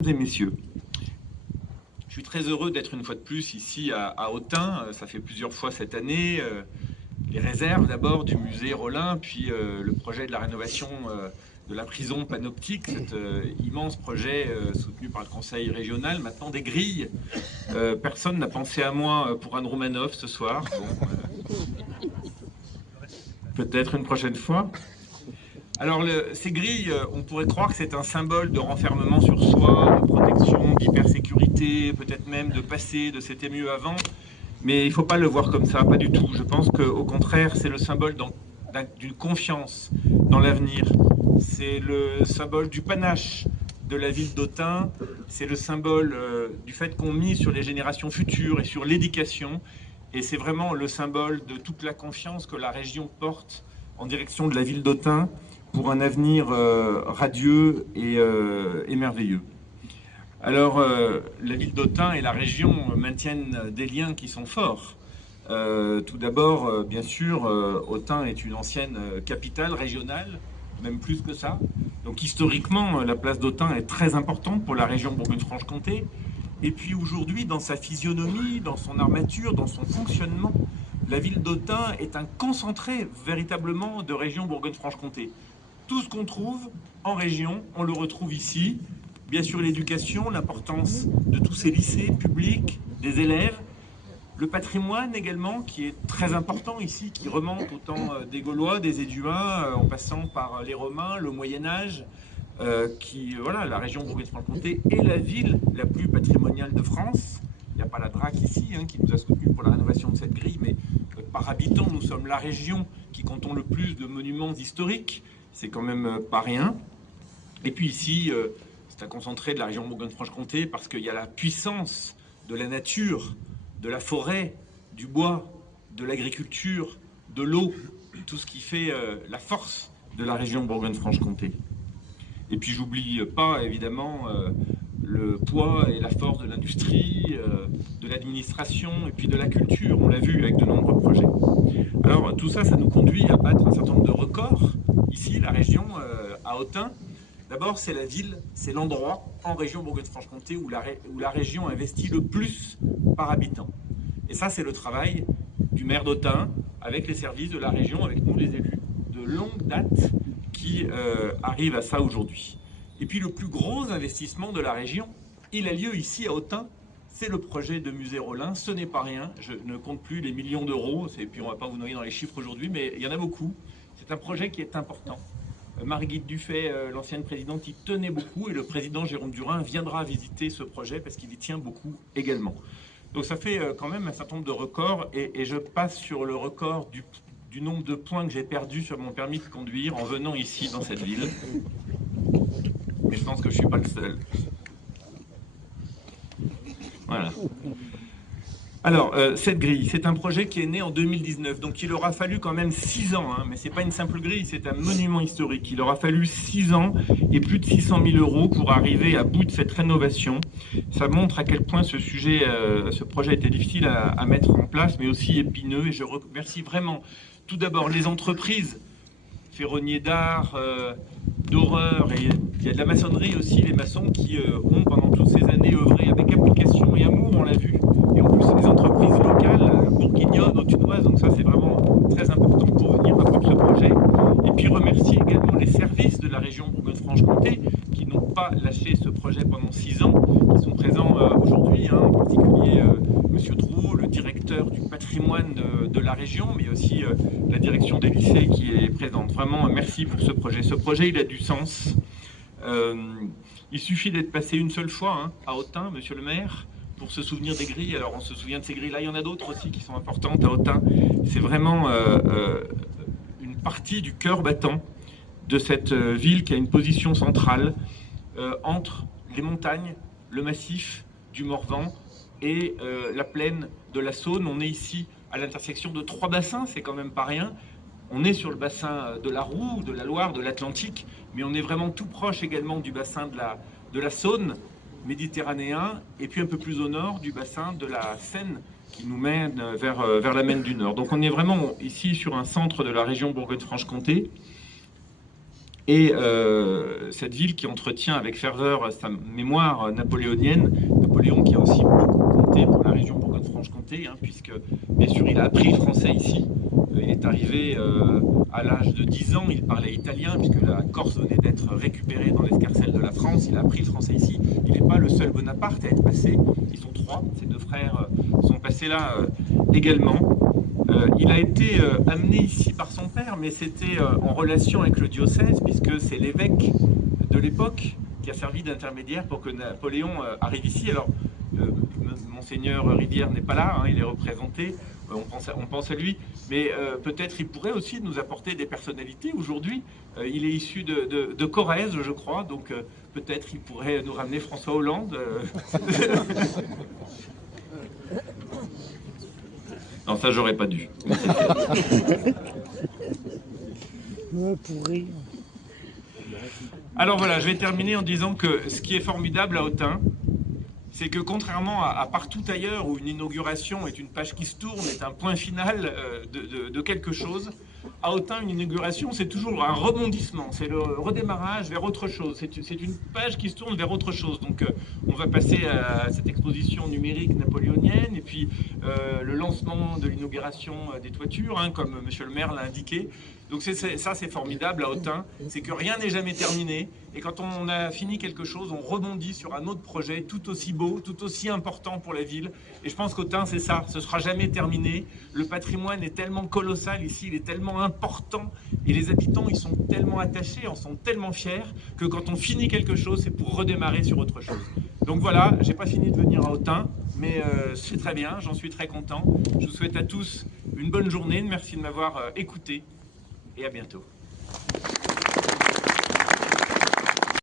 Mesdames et messieurs, je suis très heureux d'être une fois de plus ici à Autun. Ça fait plusieurs fois cette année. Les réserves d'abord du musée Rollin, puis le projet de la rénovation de la prison panoptique, cet immense projet soutenu par le conseil régional. Maintenant des grilles. Personne n'a pensé à moi pour Anne Romanoff ce soir. Bon, peut-être une prochaine fois. Alors, ces grilles, on pourrait croire que c'est un symbole de renfermement sur soi, de protection, d'hypersécurité, peut-être même de passé, de c'était mieux avant. Mais il ne faut pas le voir comme ça, pas du tout. Je pense qu'au contraire, c'est le symbole d'une confiance dans l'avenir. C'est le symbole du panache de la ville d'Autun. C'est le symbole du fait qu'on mise sur les générations futures et sur l'éducation. Et c'est vraiment le symbole de toute la confiance que la région porte en direction de la ville d'Autun pour un avenir radieux et merveilleux. Alors, la ville d'Autun et la région maintiennent des liens qui sont forts. Tout d'abord, bien sûr, Autun est une ancienne capitale régionale, même plus que ça. Donc historiquement, la place d'Autun est très importante pour la région Bourgogne-Franche-Comté. Et puis aujourd'hui, dans sa physionomie, dans son armature, dans son fonctionnement, la ville d'Autun est un concentré véritablement de région Bourgogne-Franche-Comté. Tout ce qu'on trouve en région, on le retrouve ici. Bien sûr, l'éducation, l'importance de tous ces lycées publics, des élèves. Le patrimoine également, qui est très important ici, qui remonte au temps des Gaulois, des Éduins, en passant par les Romains, le Moyen-Âge. Voilà, la région Bourgogne-Franche-Comté est la ville la plus patrimoniale de France. Il n'y a pas la DRAC ici qui nous a soutenus pour la rénovation de cette grille, mais par habitant, nous sommes la région qui comptons le plus de monuments historiques. C'est quand même pas rien. Et puis ici, c'est un concentré de la région Bourgogne-Franche-Comté parce qu'il y a la puissance de la nature, de la forêt, du bois, de l'agriculture, de l'eau, tout ce qui fait la force de la région Bourgogne-Franche-Comté. Et puis j'oublie pas évidemment le poids et la force de l'industrie, de l'administration et puis de la culture, on l'a vu avec de nombreux projets. Alors tout ça, ça nous conduit à battre un certain nombre de records, ici, la région, à Autun. D'abord, c'est la ville, c'est l'endroit en région Bourgogne-Franche-Comté où la région investit le plus par habitant. Et ça, c'est le travail du maire d'Autun, avec les services de la région, avec nous les élus, de longue date, qui arrive à ça aujourd'hui. Et puis le plus gros investissement de la région, il a lieu ici à Autun, c'est le projet de musée Rollin. Ce n'est pas rien, je ne compte plus les millions d'euros, et puis on ne va pas vous noyer dans les chiffres aujourd'hui, mais il y en a beaucoup. C'est un projet qui est important. Marguerite Dufay, l'ancienne présidente, y tenait beaucoup, et le président Jérôme Durin viendra visiter ce projet parce qu'il y tient beaucoup également. Donc ça fait quand même un certain nombre de records, et je passe sur le record du nombre de points que j'ai perdus sur mon permis de conduire en venant ici dans cette ville. Mais je pense que je ne suis pas le seul. Voilà. Alors, cette grille, c'est un projet qui est né en 2019, donc il aura fallu quand même 6 ans, mais ce n'est pas une simple grille, c'est un monument historique. Il aura fallu 6 ans et plus de 600 000 euros pour arriver à bout de cette rénovation. Ça montre à quel point ce projet était difficile à mettre en place, mais aussi épineux, et je remercie vraiment tout d'abord les entreprises, ferronniers d'art, d'horreur, et il y a de la maçonnerie aussi, les maçons qui ont pendant toutes ces années œuvré avec application et amour, on l'a vu. Et en plus, c'est des entreprises locales, bourguignonnes, autunoises, donc ça c'est vraiment très important pour venir apprendre ce projet. Et puis remercier également les services de la région Bourgogne-Franche-Comté qui n'ont pas lâché ce projet pendant 6 ans, qui sont présents aujourd'hui, en particulier Monsieur Drouot, le directeur du patrimoine de la région, mais aussi la direction des lycées qui est présente. Vraiment, merci pour ce projet. Ce projet, il a du sens. Il suffit d'être passé une seule fois à Autun, monsieur le maire, pour se souvenir des grilles. Alors on se souvient de ces grilles-là, il y en a d'autres aussi qui sont importantes à Autun. C'est vraiment une partie du cœur battant de cette ville qui a une position centrale entre les montagnes, le massif du Morvan et la plaine de la Saône. On est ici à l'intersection de 3 bassins, c'est quand même pas rien. On est sur le bassin de la Roue, de la Loire, de l'Atlantique, mais on est vraiment tout proche également du bassin de la Saône méditerranéen, et puis un peu plus au nord du bassin de la Seine qui nous mène vers la Maine du Nord. Donc on est vraiment ici sur un centre de la région Bourgogne-Franche-Comté. Et cette ville qui entretient avec ferveur sa mémoire napoléonienne, Napoléon qui a aussi beaucoup compté pour la région Bourgogne-Franche-Comté, hein, puisque bien sûr il a appris le français ici. Il est arrivé à l'âge de 10 ans, il parlait italien, puisque la Corse venait d'être récupérée dans l'escarcelle de la France. Il a appris le français ici. Il n'est pas le seul Bonaparte à être passé. Ils sont 3, ses 2 frères sont passés là également. Il a été amené ici par son père, mais c'était en relation avec le diocèse, puisque c'est l'évêque de l'époque qui a servi d'intermédiaire pour que Napoléon arrive ici. Alors, Monseigneur Rivière n'est pas là, hein, il est représenté, on pense à lui, mais peut-être il pourrait aussi nous apporter des personnalités aujourd'hui. Il est issu de Corrèze, je crois, donc peut-être il pourrait nous ramener François Hollande. Non, ça, j'aurais pas dû. Pour rire. Alors voilà, je vais terminer en disant que ce qui est formidable à Autun, c'est que contrairement à partout ailleurs où une inauguration est une page qui se tourne, est un point final de quelque chose, à Autun, une inauguration, c'est toujours un rebondissement, c'est le redémarrage vers autre chose, c'est une page qui se tourne vers autre chose. Donc on va passer à cette exposition numérique napoléonienne, et puis le lancement de l'inauguration des toitures, hein, comme monsieur le maire l'a indiqué. Donc ça, c'est formidable à Autun, c'est que rien n'est jamais terminé, et quand on a fini quelque chose, on rebondit sur un autre projet tout aussi beau, tout aussi important pour la ville. Et je pense qu'Autun, c'est ça, ce sera jamais terminé. Le patrimoine est tellement colossal ici, il est tellement important, et les habitants, ils sont tellement attachés, en sont tellement fiers, que quand on finit quelque chose, c'est pour redémarrer sur autre chose. Donc voilà, j'ai pas fini de venir à Autun, mais c'est très bien, j'en suis très content. Je vous souhaite à tous une bonne journée, merci de m'avoir écouté, et à bientôt.